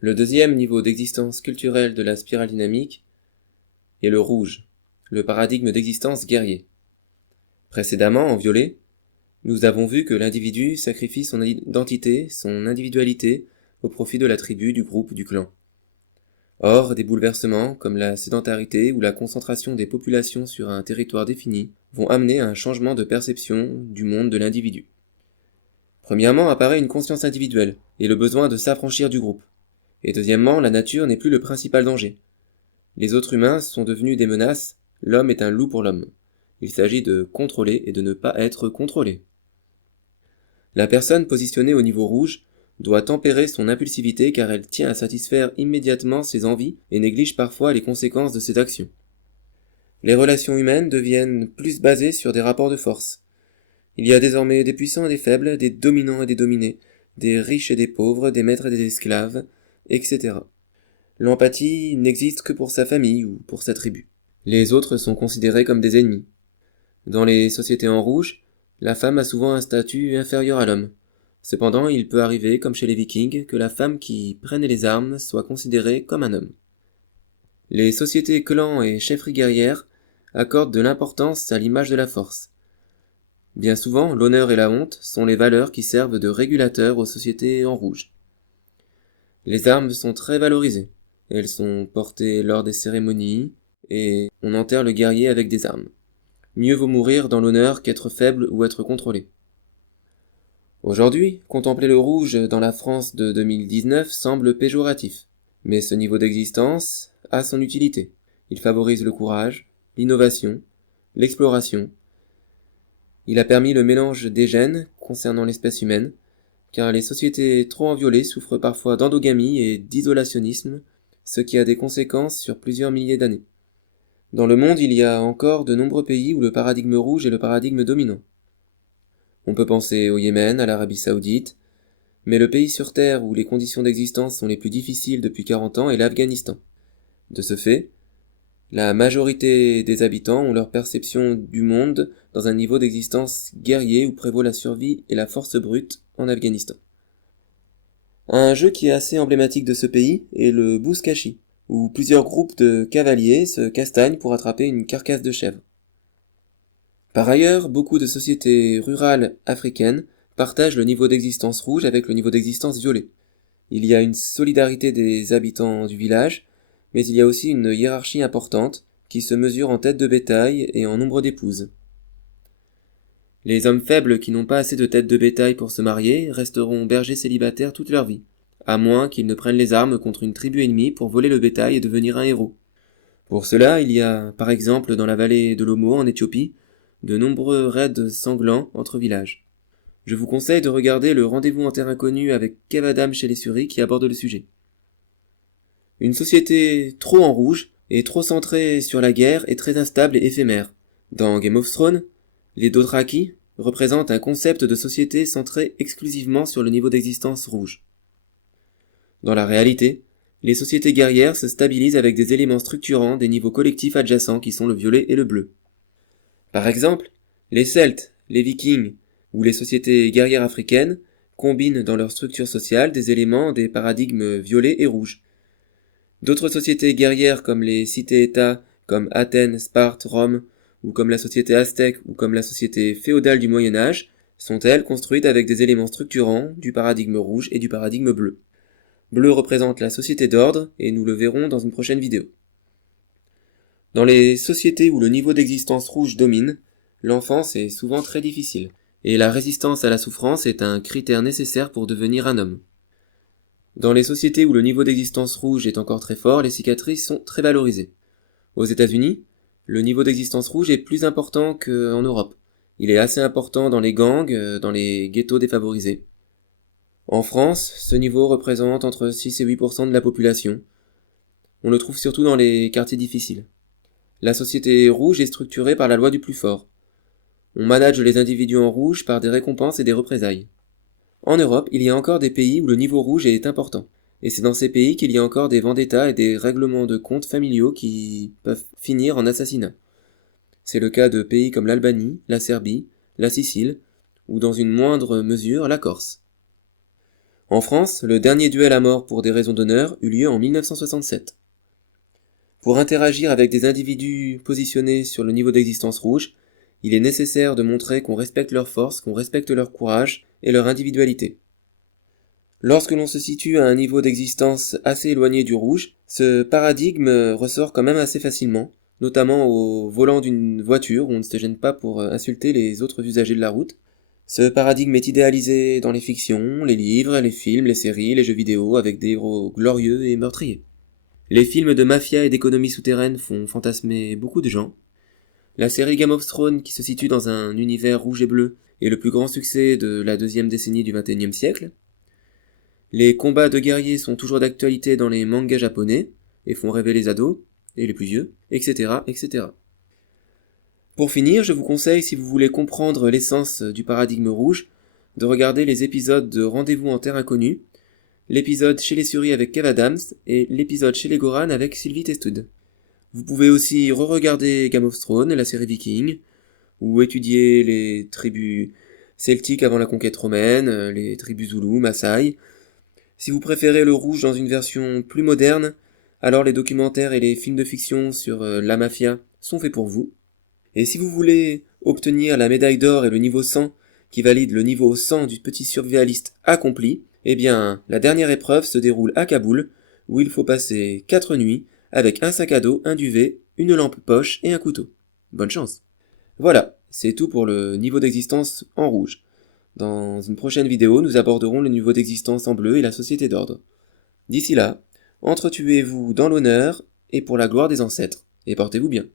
Le deuxième niveau d'existence culturelle de la spirale dynamique est le rouge, le paradigme d'existence guerrier. Précédemment, en violet, nous avons vu que l'individu sacrifie son identité, son individualité, au profit de la tribu, du groupe, du clan. Or, des bouleversements, comme la sédentarité ou la concentration des populations sur un territoire défini, vont amener à un changement de perception du monde de l'individu. Premièrement apparaît une conscience individuelle, et le besoin de s'affranchir du groupe. Et deuxièmement, la nature n'est plus le principal danger. Les autres humains sont devenus des menaces, l'homme est un loup pour l'homme. Il s'agit de contrôler et de ne pas être contrôlé. La personne positionnée au niveau rouge doit tempérer son impulsivité car elle tient à satisfaire immédiatement ses envies et néglige parfois les conséquences de ses actions. Les relations humaines deviennent plus basées sur des rapports de force. Il y a désormais des puissants et des faibles, des dominants et des dominés, des riches et des pauvres, des maîtres et des esclaves, etc. L'empathie n'existe que pour sa famille ou pour sa tribu. Les autres sont considérés comme des ennemis. Dans les sociétés en rouge, la femme a souvent un statut inférieur à l'homme. Cependant, il peut arriver, comme chez les Vikings, que la femme qui prenait les armes soit considérée comme un homme. Les sociétés clans et chefferies guerrières accordent de l'importance à l'image de la force. Bien souvent, l'honneur et la honte sont les valeurs qui servent de régulateurs aux sociétés en rouge. Les armes sont très valorisées. Elles sont portées lors des cérémonies et on enterre le guerrier avec des armes. Mieux vaut mourir dans l'honneur qu'être faible ou être contrôlé. Aujourd'hui, contempler le rouge dans la France de 2019 semble péjoratif, mais ce niveau d'existence a son utilité. Il favorise le courage, l'innovation, l'exploration. Il a permis le mélange des gènes concernant l'espèce humaine, car les sociétés trop en violet souffrent parfois d'endogamie et d'isolationnisme, ce qui a des conséquences sur plusieurs milliers d'années. Dans le monde, il y a encore de nombreux pays où le paradigme rouge est le paradigme dominant. On peut penser au Yémen, à l'Arabie Saoudite, mais le pays sur Terre où les conditions d'existence sont les plus difficiles depuis 40 ans est l'Afghanistan. De ce fait, la majorité des habitants ont leur perception du monde dans un niveau d'existence guerrier où prévaut la survie et la force brute en Afghanistan. Un jeu qui est assez emblématique de ce pays est le Bouskashi, où plusieurs groupes de cavaliers se castagnent pour attraper une carcasse de chèvre. Par ailleurs, beaucoup de sociétés rurales africaines partagent le niveau d'existence rouge avec le niveau d'existence violet. Il y a une solidarité des habitants du village, mais il y a aussi une hiérarchie importante qui se mesure en tête de bétail et en nombre d'épouses. Les hommes faibles qui n'ont pas assez de têtes de bétail pour se marier resteront bergers célibataires toute leur vie, à moins qu'ils ne prennent les armes contre une tribu ennemie pour voler le bétail et devenir un héros. Pour cela, il y a, par exemple, dans la vallée de l'Omo en Éthiopie, de nombreux raids sanglants entre villages. Je vous conseille de regarder le Rendez-vous en terre inconnue avec Kev Adams chez les Suris qui aborde le sujet. Une société trop en rouge et trop centrée sur la guerre est très instable et éphémère. Dans Game of Thrones, les Dothraki représentent un concept de société centré exclusivement sur le niveau d'existence rouge. Dans la réalité, les sociétés guerrières se stabilisent avec des éléments structurants des niveaux collectifs adjacents qui sont le violet et le bleu. Par exemple, les Celtes, les Vikings ou les sociétés guerrières africaines combinent dans leur structure sociale des éléments des paradigmes violet et rouge. D'autres sociétés guerrières comme les cités-États, comme Athènes, Sparte, Rome, ou comme la société aztèque ou comme la société féodale du Moyen-Âge, sont elles construites avec des éléments structurants du paradigme rouge et du paradigme bleu. Bleu représente la société d'ordre, et nous le verrons dans une prochaine vidéo. Dans les sociétés où le niveau d'existence rouge domine, l'enfance est souvent très difficile, et la résistance à la souffrance est un critère nécessaire pour devenir un homme. Dans les sociétés où le niveau d'existence rouge est encore très fort, les cicatrices sont très valorisées. Aux États-Unis, le niveau d'existence rouge est plus important qu'en Europe. Il est assez important dans les gangs, dans les ghettos défavorisés. En France, ce niveau représente entre 6 et 8% de la population. On le trouve surtout dans les quartiers difficiles. La société rouge est structurée par la loi du plus fort. On manage les individus en rouge par des récompenses et des représailles. En Europe, il y a encore des pays où le niveau rouge est important, et c'est dans ces pays qu'il y a encore des vendettas et des règlements de comptes familiaux qui peuvent finir en assassinat. C'est le cas de pays comme l'Albanie, la Serbie, la Sicile, ou dans une moindre mesure la Corse. En France, le dernier duel à mort pour des raisons d'honneur eut lieu en 1967. Pour interagir avec des individus positionnés sur le niveau d'existence rouge, il est nécessaire de montrer qu'on respecte leur force, qu'on respecte leur courage et leur individualité. Lorsque l'on se situe à un niveau d'existence assez éloigné du rouge, ce paradigme ressort quand même assez facilement, notamment au volant d'une voiture où on ne se gêne pas pour insulter les autres usagers de la route. Ce paradigme est idéalisé dans les fictions, les livres, les films, les séries, les jeux vidéo avec des héros glorieux et meurtriers. Les films de mafia et d'économie souterraine font fantasmer beaucoup de gens. La série Game of Thrones, qui se situe dans un univers rouge et bleu, est le plus grand succès de la deuxième décennie du XXIe siècle. Les combats de guerriers sont toujours d'actualité dans les mangas japonais, et font rêver les ados, et les plus vieux, etc., etc. Pour finir, je vous conseille, si vous voulez comprendre l'essence du paradigme rouge, de regarder les épisodes de Rendez-vous en Terre Inconnue, l'épisode Chez les Souris avec Kev Adams, et l'épisode Chez les Goran avec Sylvie Testud. Vous pouvez aussi re-regarder Game of Thrones, la série Viking, ou étudier les tribus celtiques avant la conquête romaine, les tribus Zoulou, Maasai. Si vous préférez le rouge dans une version plus moderne, alors les documentaires et les films de fiction sur la mafia sont faits pour vous. Et si vous voulez obtenir la médaille d'or et le niveau 100 qui valide le niveau 100 du petit survivaliste accompli, eh bien, la dernière épreuve se déroule à Kaboul, où il faut passer 4 nuits avec un sac à dos, un duvet, une lampe poche et un couteau. Bonne chance. Voilà, c'est tout pour le niveau d'existence en rouge. Dans une prochaine vidéo, nous aborderons le niveau d'existence en bleu et la société d'ordre. D'ici là, entretuez-vous dans l'honneur et pour la gloire des ancêtres, et portez-vous bien.